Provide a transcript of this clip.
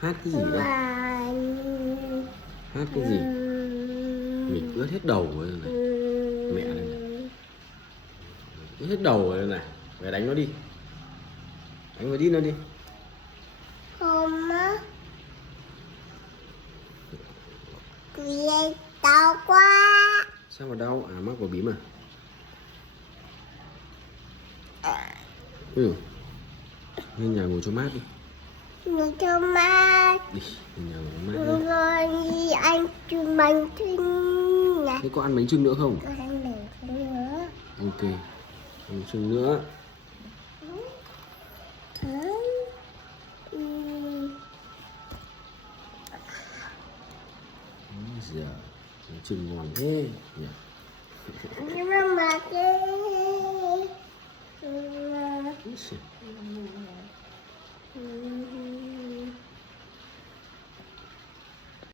Hát cái gì vậy? Hát cái gì? Mình ướt hết đầu rồi này. Mẹ đây này. Ướt hết đầu rồi này. Về đánh nó đi. Đánh vào đi nó đi. Không á. Vì đau quá. Sao mà đau? À, mắc vào bím à? Ừ. Lên nhà ngồi cho mát đi. Ngồi cho mát. Đi, lên nhà ngồi cho mát đi. Rồi anh chụp bánh trưng nè. Thế có ăn bánh chưng nữa không? Có ăn bánh trưng nữa. Ok. Bánh chưng nữa. Giờ bánh chưng ngon thế nhỉ? Nhưng mà cái